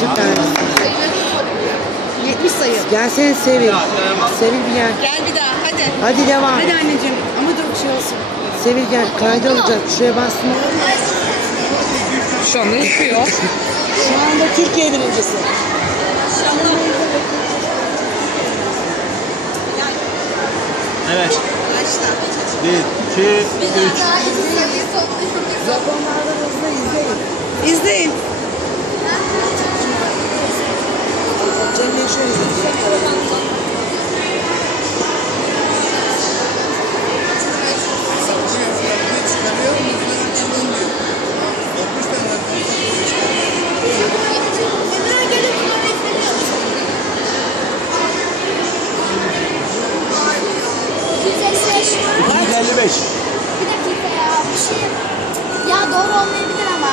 Süpersin. 70 sayı. Gelsene Sevil. Sevil bir gel. Gel bir daha hadi. Hadi devam. Hadi anneciğim. Ama dur bir şey olsun. Sevil gel. Kaydı olacak. Şuraya bastın. Şu anda yapıyor. Şu anda Türkiye birincisi. Evet. Başla. 1, 2, 3. Japonlardan hızlı izleyin. İzleyin. Cemile şöyle izleyin. İki 55. Bir dakika ya, bir şey... Ya doğru olmayabilir ama.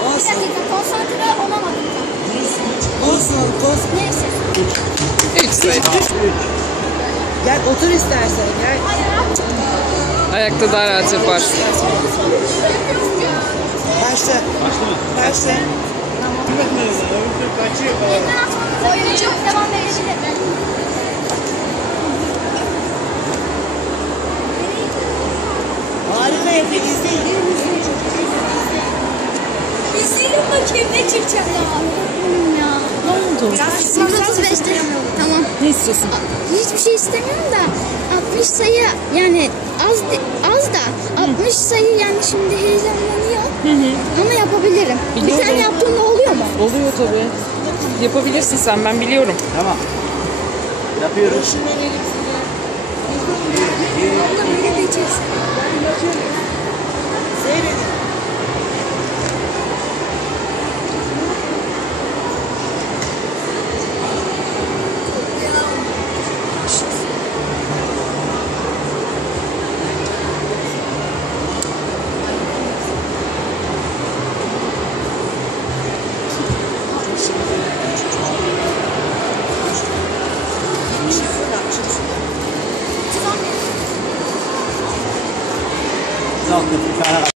Bir Olsun. dakika, konsantre olamadım tam. Olsun. Olsun. Neyse. 3 sayı. Gel otur istersen. Gel. Ayakta daha rahat yaparsın. Başla. Başlı mı? Başla. Yeniden atmanıza oyuncu devam verebilir. Harika yapıyor. İzleyin. İzleyelim bakayım ne çıkacak ya. Ya. Ne oldu? 135'te. Tamam. Ne istiyorsun? Hiçbir şey istemiyorum da 60 sayı yani az da 60 sayı yani şimdi heyecanlanıyor. Ama yapabilirim. Biliyorum. Bir tane yaptığında oluyor mu? Oluyor tabii. Yapabilirsin sen, ben biliyorum. Tamam. Yapıyoruz. Böyle diyeceksin. Seyredin. Kalktı. Bir tane